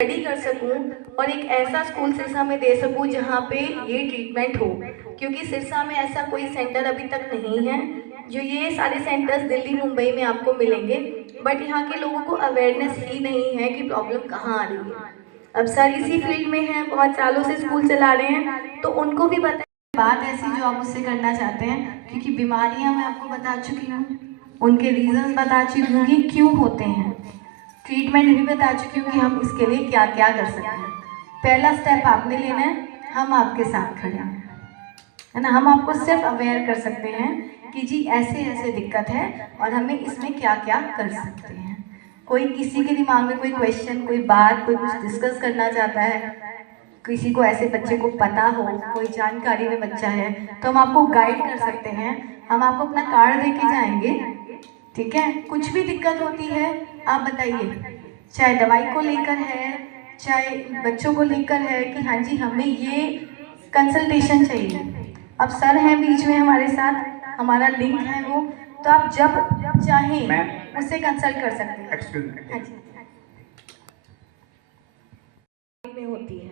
Study कर सकूं और एक ऐसा स्कूल सिरसा में दे सकूं जहां पे ये ट्रीटमेंट हो, क्योंकि सिरसा में ऐसा कोई सेंटर अभी तक नहीं है। जो ये सारे सेंटर्स दिल्ली मुंबई में आपको मिलेंगे, बट यहाँ के लोगों को अवेयरनेस ही नहीं है कि प्रॉब्लम कहाँ आ रही है। अब सर इसी फील्ड में हैं, बहुत सालों से स्कूल चला रहे हैं, तो उनको भी पता है। बात ऐसी जो आप उससे करना चाहते हैं, क्योंकि बीमारियां मैं आपको बता चुकी हूँ, उनके रीजंस बता चुकी हूँ कि क्यों होते हैं, ट्रीटमेंट भी बता चुकी हूँ कि हम इसके लिए क्या क्या कर सकते हैं। पहला स्टेप आपने लेना है, हम आपके साथ खड़े हैं, है ना। हम आपको सिर्फ अवेयर कर सकते हैं कि जी ऐसे ऐसे दिक्कत है और हमें इसमें क्या क्या कर सकते हैं। कोई किसी के दिमाग में कोई क्वेश्चन, कोई बात, कोई कुछ डिस्कस करना चाहता है, किसी को ऐसे बच्चे को पता हो, कोई जानकारी में बच्चा है, तो हम आपको गाइड कर सकते हैं। हम आपको अपना कार्ड दे के जाएंगे, ठीक है। कुछ भी दिक्कत होती है आप बताइए, चाहे दवाई को लेकर है, चाहे बच्चों को लेकर है कि हाँ जी हमें ये कंसल्टेशन चाहिए। अब सर हैं बीच में हमारे साथ, हमारा लिंक है वो, तो आप जब चाहें उससे कंसल्ट कर सकते हैं। हाँ जी, में होती है,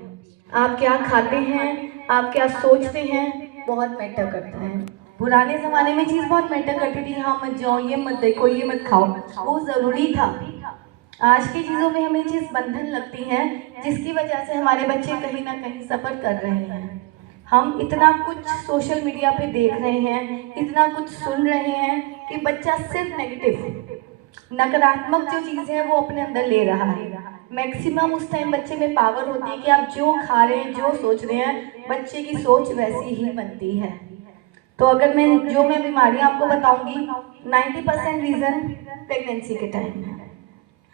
आप क्या खाते हैं, आप क्या सोचते हैं, बहुत मैटर करता है। पुराने ज़माने में चीज़ बहुत मैटर करती थी, हाँ मत जाओ, ये मत देखो, ये मत खाओ, वो ज़रूरी था। आज की चीज़ों में हमें चीज़ बंधन लगती है, जिसकी वजह से हमारे बच्चे कहीं ना कहीं सफ़र कर रहे हैं। हम इतना कुछ सोशल मीडिया पे देख रहे हैं, इतना कुछ सुन रहे हैं कि बच्चा सिर्फ नेगेटिव, नकारात्मक जो चीज़ है वो अपने अंदर ले रहा है। मैक्सिमम उस टाइम बच्चे में पावर होती है कि आप जो खा रहे हैं, जो सोच रहे हैं, बच्चे की सोच वैसी ही बनती है। तो अगर मैं बीमारियां आपको बताऊंगी, 90% रीज़न प्रेगनेंसी के टाइम है।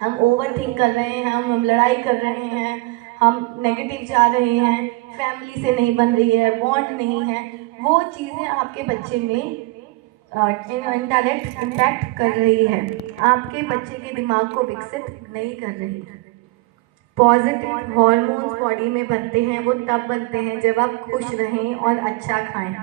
हम ओवर थिंक कर रहे हैं, हम लड़ाई कर रहे हैं, हम नेगेटिव जा रहे हैं, फैमिली से नहीं बन रही है, बॉन्ड नहीं है, वो चीज़ें आपके बच्चे में इनडायरेक्ट इम्पैक्ट कर रही है, आपके बच्चे के दिमाग को विकसित नहीं कर रही है। पॉजिटिव हॉर्मोन्स बॉडी में बनते हैं, वो तब बनते हैं जब आप खुश रहें और अच्छा खाएं।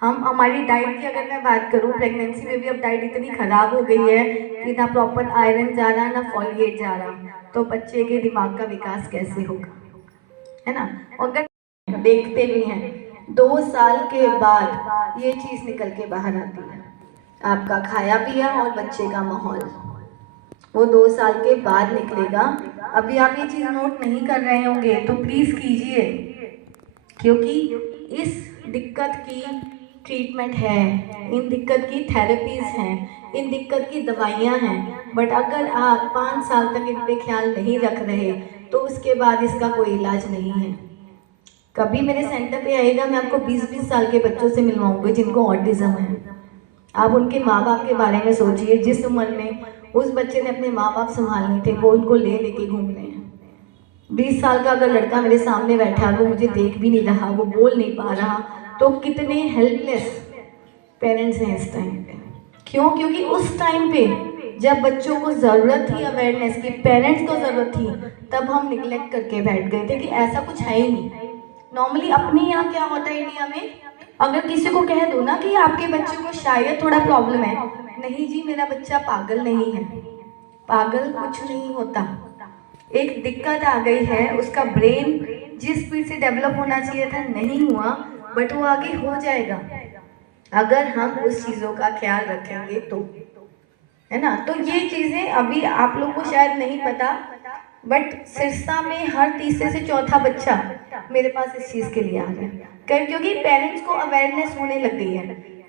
हम हमारी डाइट की अगर मैं बात करूं, प्रेगनेंसी में भी अब डाइट इतनी खराब हो गई है कि ना प्रॉपर आयरन जा रहा, ना फॉलिएट जा रहा, तो बच्चे के दिमाग का विकास कैसे होगा, है ना। अगर देखते भी हैं 2 साल के बाद ये चीज़ निकल के बाहर आती है, आपका खाया पिया और बच्चे का माहौल, वो 2 साल के बाद निकलेगा। अभी आप ये चीज़ नोट नहीं कर रहे होंगे तो प्लीज़ कीजिए, क्योंकि इस दिक्कत की ट्रीटमेंट है, इन दिक्कत की थेरेपीज हैं, इन दिक्कत की दवाइयाँ हैं, बट अगर आप 5 साल तक इन पे ख्याल नहीं रख रहे तो उसके बाद इसका कोई इलाज नहीं है। कभी मेरे सेंटर पे आएगा, मैं आपको 20-20 साल के बच्चों से मिलवाऊंगी जिनको ऑटिज्म है। आप उनके माँ बाप के बारे में सोचिए, जिस उम्र में उस बच्चे ने अपने माँ बाप संभालने थे वो उनको ले लेके घूम रहे हैं। 20 साल का अगर लड़का मेरे सामने बैठा, वो मुझे देख भी नहीं रहा, वो बोल नहीं पा रहा, तो कितने हेल्पलेस पेरेंट्स हैं इस टाइम पे। क्यों? क्योंकि उस टाइम पे जब बच्चों को ज़रूरत थी अवेयरनेस की, पेरेंट्स को ज़रूरत थी, तब हम निगलेक्ट करके बैठ गए थे कि ऐसा कुछ है ही नहीं। नॉर्मली अपने यहाँ क्या होता है इंडिया में, अगर किसी को कह दो ना कि आपके बच्चे को शायद थोड़ा प्रॉब्लम है, नहीं जी मेरा बच्चा पागल नहीं है, पागल कुछ नहीं होता। एक दिक्कत आ गई है, उसका ब्रेन जिस स्पीड से डेवलप होना चाहिए था नहीं हुआ, बट वो आगे हो जाएगा अगर हम उस चीज़ों का ख्याल रखेंगे तो, है ना। तो ये चीज़ें अभी आप लोग को शायद नहीं पता, बट सिरसा में हर तीसरे से चौथा बच्चा मेरे पास इस चीज़ के लिए आ रहा है, क्योंकि पेरेंट्स को अवेयरनेस होने लग गई है।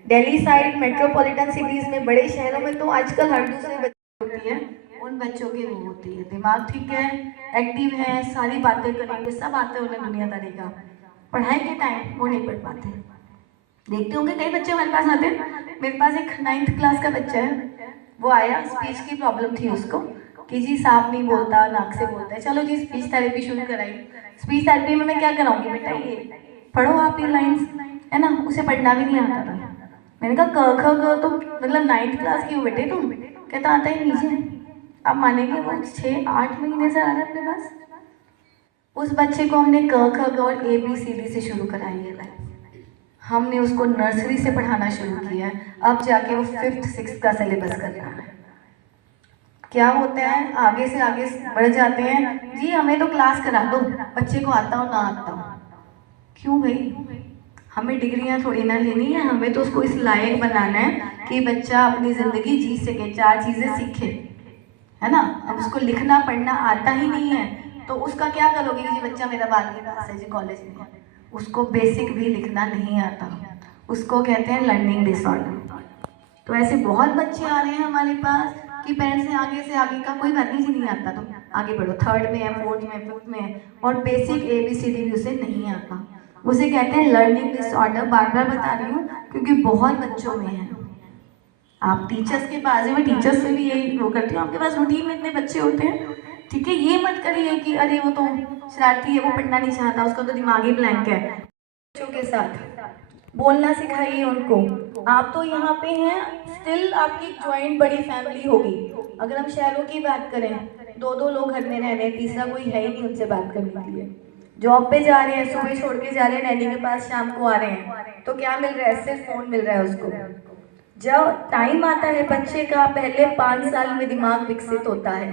दिल्ली साइड, मेट्रोपॉलिटन सिटीज़ में, बड़े शहरों में तो आजकल हर दूसरे बच्चे होती है, उन बच्चों की वो होती है, दिमाग ठीक है, एक्टिव है, सारी बातें करेंगे, सब आते हैं उन्हें दुनियादारी का, पढ़ाई के टाइम वो नहीं पढ़ पाते। देखते होंगे कई बच्चे हमारे पास आते हैं, मेरे पास एक 9th क्लास का बच्चा है, वो आया, स्पीच की प्रॉब्लम थी उसको कि जी सांप नहीं बोलता, नाक से बोलता है। चलो जी स्पीच थेरेपी शुरू कराई। स्पीच थेरेपी में मैं क्या कराऊंगी, बेटा ये पढ़ो आप ये लाइन्स, है ना। उसे पढ़ना भी नहीं आता था। मैंने कहा क ख ग तो मतलब 9th क्लास की हो बेटे तुम, कहता आता ही नीचे। आप मानेंगे वो 6-8 महीने से आ रहा है अपने पास। उस बच्चे को हमने क ख ग और ABCD से शुरू कराई है लाइन, हमने उसको नर्सरी से पढ़ाना शुरू किया है, अब जाके वो 5th 6th का सिलेबस कर रहा है। क्या होता है, आगे से आगे बढ़ जाते हैं, जी हमें तो क्लास करा दो, बच्चे को आता हो ना आता हो। क्यों भाई, हमें डिग्रियां थोड़ी ना लेनी है, हमें तो उसको इस लायक बनाना है कि बच्चा अपनी ज़िंदगी जी सके, 4 चीज़ें सीखे, है ना। अब उसको लिखना पढ़ना आता ही नहीं है तो उसका क्या करोगे कि जी बच्चा मेरा 12वीं पास है जी, कॉलेज में है, उसको बेसिक भी लिखना नहीं आता, उसको कहते हैं लर्निंग डिसऑर्डर। तो ऐसे बहुत बच्चे आ रहे हैं हमारे पास कि पेरेंट्स ने आगे से आगे का कोई बात नहीं नहीं आता तो आगे बढ़ो, 3rd में है, 4th में है, 5th में है, और बेसिक ABCD भी उसे नहीं आता। उसे कहते हैं लर्निंग डिसऑर्डर। बार बार बता रही हूँ क्योंकि बहुत बच्चों में है। आप टीचर्स के पास, मैं टीचर्स से भी यही वो करती हूँ, आपके पास रूटीन में इतने बच्चे होते हैं, ठीक है, ये मत करिए कि अरे वो तो शरारती है, वो पढ़ना नहीं चाहता, उसका तो दिमाग ही ब्लैंक है। बच्चों के साथ बोलना सिखाइए उनको। आप तो यहाँ पे हैं, स्टिल आपकी जॉइंट बड़ी फैमिली होगी। अगर हम शहरों की बात करें, 2-2 लोग घर में रह रहे हैं, तीसरा कोई है ही नहीं उनसे बात करने के लिए। जॉब पे जा रहे हैं, सुबह छोड़ के जा रहे हैं नैनी के पास, शाम को आ रहे हैं, तो क्या मिल रहा है, सिर्फ फोन मिल रहा है उसको। जब टाइम आता है बच्चे का, पहले 5 साल में दिमाग विकसित होता है,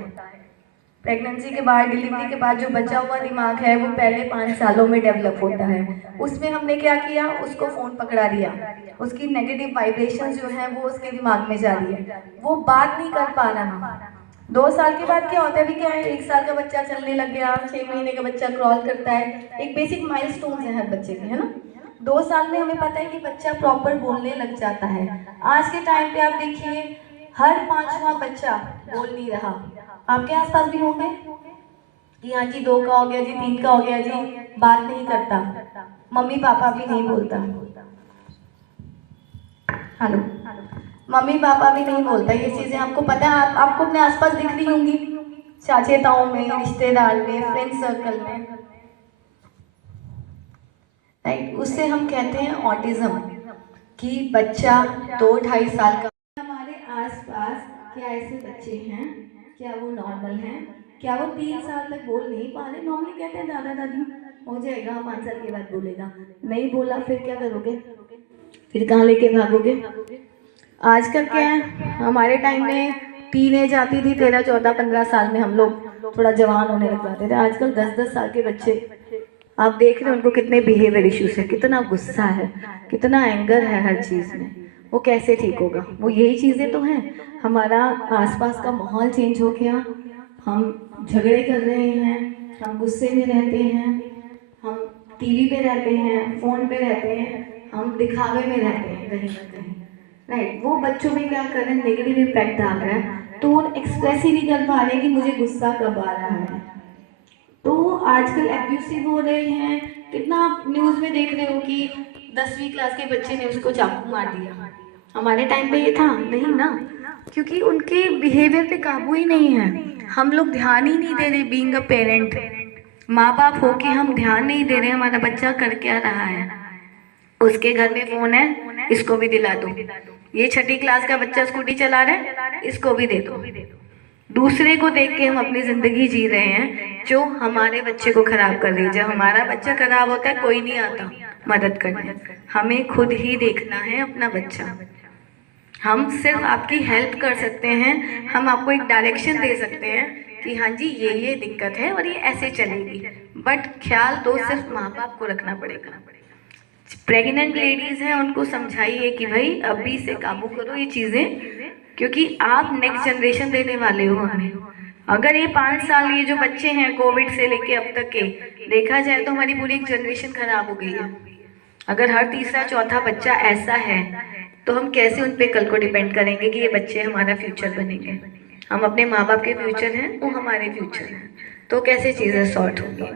प्रेगनेंसी के बाद, डिलीवरी के बाद जो बचा हुआ दिमाग है वो पहले 5 सालों में डेवलप होता है। उसमें हमने क्या किया, उसको फ़ोन पकड़ा दिया, उसकी नेगेटिव वाइब्रेशन जो है वो उसके दिमाग में जा रही है, वो बात नहीं कर पा रहा। 2 साल के बाद क्या होता है, अभी क्या है, 1 साल का बच्चा चलने लग गया, 6 महीने का बच्चा क्रॉल करता है, एक बेसिक माइलस्टोन्स है हर बच्चे के, है ना। 2 साल में हमें पता है कि बच्चा प्रॉपर बोलने लग जाता है। आज के टाइम पे आप देखिए, हर 5वां बच्चा बोल नहीं रहा। आपके आसपास भी होंगे कि हाँ जी 2 का हो गया जी, 3 का हो गया जी, बात नहीं करता, मम्मी पापा भी नहीं बोलता, हेलो, मम्मी पापा भी नहीं बोलता। ये चीज़ें आपको पता है, आपको अपने आसपास दिख रही होंगी, चाचे ताऊ में, रिश्तेदार में, फ्रेंड सर्कल में, राइट। उससे हम कहते हैं ऑटिज्म, कि बच्चा 2-2.5 साल का। हमारे आसपास क्या ऐसे बच्चे हैं, क्या वो नॉर्मल हैं, क्या वो 3 साल तक बोल नहीं पा रहे। नॉर्मली कहते हैं दादा दादी हो जाएगा, 5 साल के बाद बोलेगा, नहीं बोला फिर क्या करोगे, फिर कहाँ लेके भागोगे। आज का क्या है, हमारे टाइम में टीनेज आती थी 13, 14, 15 साल में, हम लोग थोड़ा जवान होने लग जाते थे। आजकल 10-10 साल के बच्चे आप देख रहे हैं, उनको कितने बिहेवियर इश्यूज है, कितना गुस्सा है, कितना एंगर है हर चीज़ में। वो कैसे ठीक होगा, वो यही चीज़ें तो हैं। हमारा आसपास का माहौल चेंज हो गया, हम झगड़े कर रहे हैं, हम गुस्से में रहते हैं, हम टीवी पे रहते हैं, फ़ोन पे रहते हैं, हम दिखावे में रहते हैं कहीं ना कहीं, राइट। वो बच्चों में क्या कर रहे हैं, नेगेटिव इम्पैक्ट डाल रहा है, तो वो एक्सप्रेस ही नहीं कर पा रहे कि मुझे गुस्सा कब आ रहा है। तो आजकल एब्यूसिव हो रहे हैं। कितना आप न्यूज़ में देख रहे हो कि 10वीं क्लास के बच्चे ने उसको चाकू मार दिया। हमारे टाइम पे ये था नहीं ना, क्योंकि उनके बिहेवियर पे काबू ही नहीं है। हम लोग ध्यान ही नहीं दे रहे, बीइंग अ पेरेंट, माँ बाप हो के हम ध्यान नहीं दे रहे हमारा बच्चा कर क्या रहा है। उसके घर में फोन है, इसको भी दिला दो। ये 6ठी क्लास का बच्चा स्कूटी चला रहा है, इसको भी दे दो। दूसरे को देख के हम अपनी जिंदगी जी रहे हैं जो हमारे बच्चे को खराब कर रही है। जब हमारा बच्चा खराब होता है कोई नहीं आता मदद करने, हमें खुद ही देखना है अपना बच्चा। हम सिर्फ आपकी हेल्प कर सकते हैं, हम आपको एक डायरेक्शन दे सकते हैं कि हाँ जी ये दिक्कत है और ये ऐसे चलेगी, बट ख्याल तो सिर्फ माँ बाप को रखना पड़ेगा। प्रेग्नेंट लेडीज हैं, उनको समझाइए कि भाई अभी से काबू करो ये चीज़ें, क्योंकि आप नेक्स्ट जनरेशन देने वाले हो हमें। अगर ये 5 साल ये जो बच्चे हैं कोविड से लेके अब तक के, देखा जाए तो हमारी पूरी एक जनरेशन खराब हो गई है। अगर हर तीसरा चौथा बच्चा ऐसा है तो हम कैसे उन पे कल को डिपेंड करेंगे कि ये बच्चे हमारा फ्यूचर बनेंगे। हम अपने माँ बाप के फ्यूचर हैं, वो हमारे फ्यूचर हैं, तो कैसे चीज़ें सॉर्ट होंगी।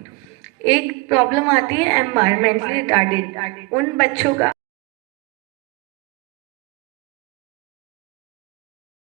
एक प्रॉब्लम आती है एनवायरमेंटली रिटार्डेड, उन बच्चों का